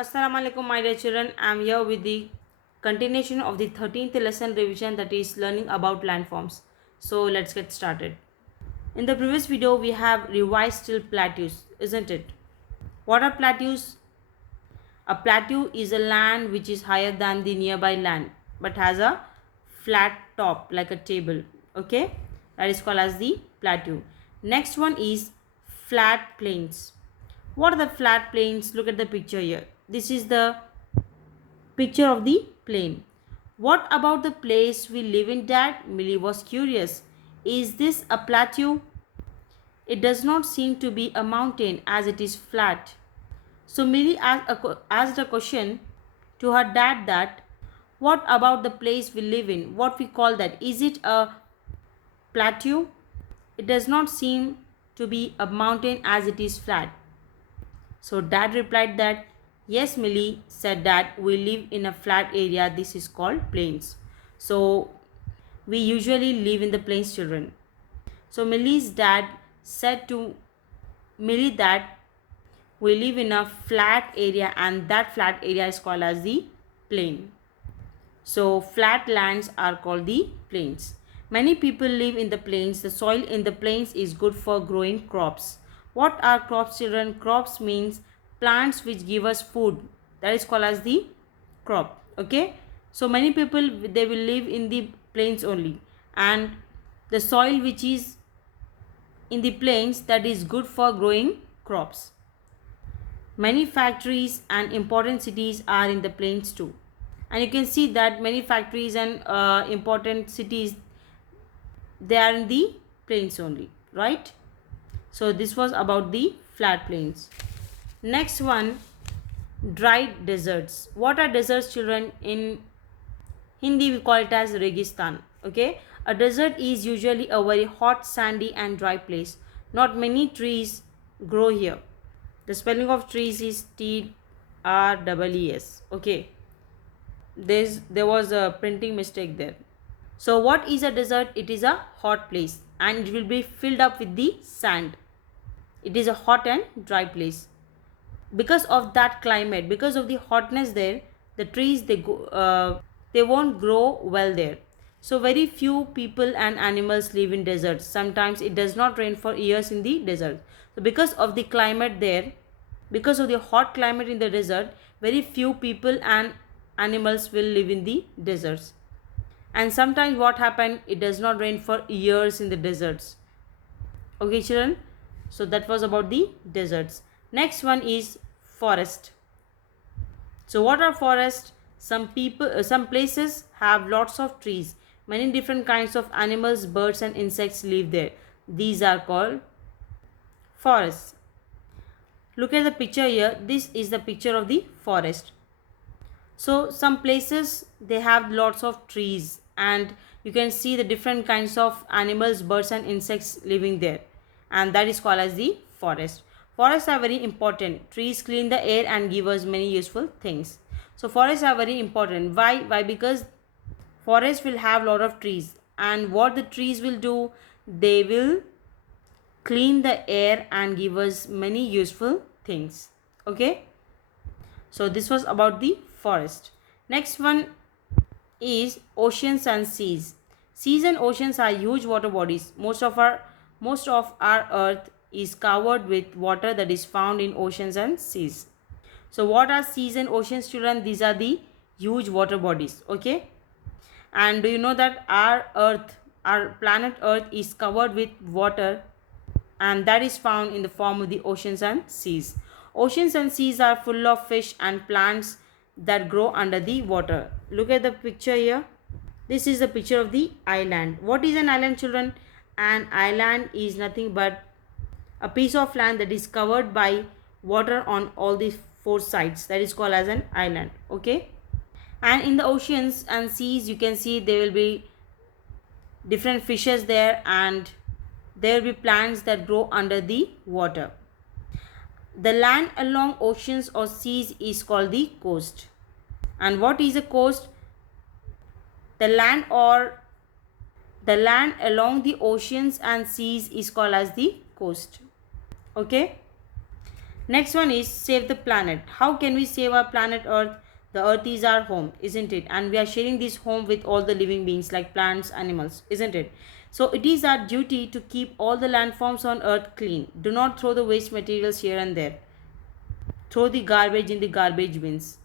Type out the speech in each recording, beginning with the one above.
Assalamu alaikum, my dear children. I am here with the continuation of the 13th lesson revision, that is learning about landforms. So let's get started. In the previous video, we have revised till plateaus, isn't it? What are plateaus? A plateau is a land which is higher than the nearby land but has a flat top like a table. Okay, that is called as the plateau. Next one is flat plains. What are the flat plains? Look at the picture here. This is the picture of the plain. What about the place we live in, Dad? Millie was curious. Is this a plateau? It does not seem to be a mountain as it is flat. So Millie asked a question to her dad that what about the place we live in? What we call that? Is it a plateau? It does not seem to be a mountain as it is flat. So dad replied that, yes, Millie, said dad, we live in a flat area. This is called plains. So we usually live in the plains, children. So Millie's dad said to Millie that we live in a flat area and that flat area is called as the plain. So flat lands are called the plains. Many people live in the plains. The soil in the plains is good for growing crops. What are crops, children? Crops means plants which give us food. That is called as the crop. Okay. So many people, they will live in the plains only, and the soil which is in the plains, that is good for growing crops. Many factories and important cities are in the plains too, and you can see that many factories and important cities, they are in the plains only, right? So this was about the flat plains. Next one, dry deserts. What are deserts, children? In Hindi we call it as registan. Okay, a desert is usually a very hot, sandy and dry place. Not many trees grow here. The spelling of trees is TREES. Okay, there was a printing mistake there. So what is a desert? It is a hot place and it will be filled up with the sand. It is a hot and dry place. Because of that climate, because of the hotness there, the trees, they won't grow well there. So very few people and animals live in deserts. Sometimes it does not rain for years in the desert. So because of the climate there, because of the hot climate in the desert, very few people and animals will live in the deserts. And sometimes what happen, it does not rain for years in the deserts. Okay, children, so that was about the deserts. Next one is forest. So what are forests? Some places have lots of trees. Many different kinds of animals, birds and insects live there. These are called forests. Look at the picture here. This is the picture of the forest. So some places, they have lots of trees and you can see the different kinds of animals, birds and insects living there, and that is called as the forest. Forests are very important. Trees clean the air and give us many useful things. So forests are very important. Why? Because forest will have lot of trees, and what the trees will do, they will clean the air and give us many useful things. Okay, so this was about the forest. Next one is oceans and seas. Seas and oceans are huge water bodies. Most of our earth is covered with water that is found in oceans and seas. So what are seas and oceans, children? These are the huge water bodies. Okay, and do you know that our planet earth is covered with water, and that is found in the form of the oceans and seas. Oceans and seas are full of fish and plants that grow under the water. Look at the picture here. This is the picture of the island. What is an island, children? An island is nothing but a piece of land that is covered by water on all the four sides. That is called as an island. Okay, and in the oceans and seas, you can see there will be different fishes there, and there will be plants that grow under the water. The land along oceans or seas is called the coast. And what is a coast? The land along the oceans and seas is called as the coast. Okay, Next one is save the planet. How can we save our planet Earth? The Earth is our home, isn't it? And we are sharing this home with all the living beings like plants, animals, isn't it? So it is our duty to keep all the landforms on Earth clean. Do not throw the waste materials here and there. Throw the garbage in the garbage bins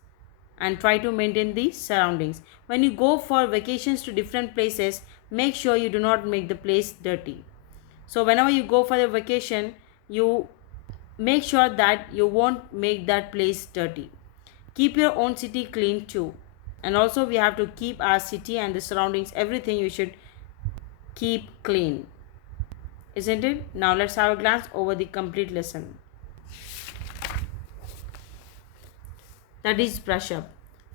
and try to maintain the surroundings. When you go for vacations to different places, make sure you do not make the place dirty. So whenever you go for a vacation, you make sure that you won't make that place dirty. Keep your own city clean too. And also we have to keep our city and the surroundings, everything you should keep clean, isn't it? Now let's have a glance over the complete lesson. That is brush up.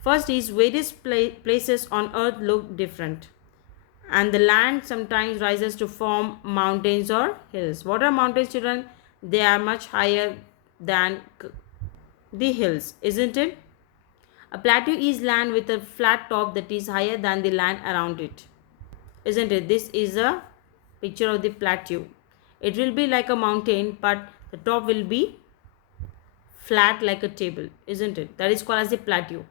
First is various places on earth look different, and the land sometimes rises to form mountains or hills. What are mountains, children? They are much higher than the hills, isn't it? A plateau is land with a flat top that is higher than the land around it, isn't it? This is a picture of the plateau. It will be like a mountain, but the top will be flat like a table, isn't it? That is called as the plateau.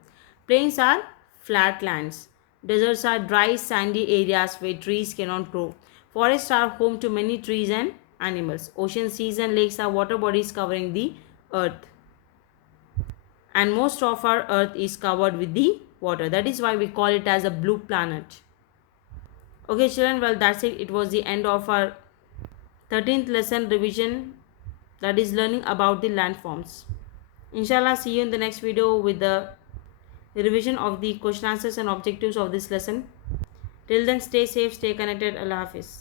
Plains are flat lands. Deserts are dry, sandy areas where trees cannot grow. Forests are home to many trees and animals. Oceans, seas, and lakes are water bodies covering the earth. And most of our earth is covered with the water. That is why we call it as a blue planet. Okay, children, well, that's it. It was the end of our 13th lesson revision, that is learning about the landforms. Inshallah, see you in the next video with the revision of the question answers and objectives of this lesson. Till then, stay safe, stay connected. Allah Hafiz.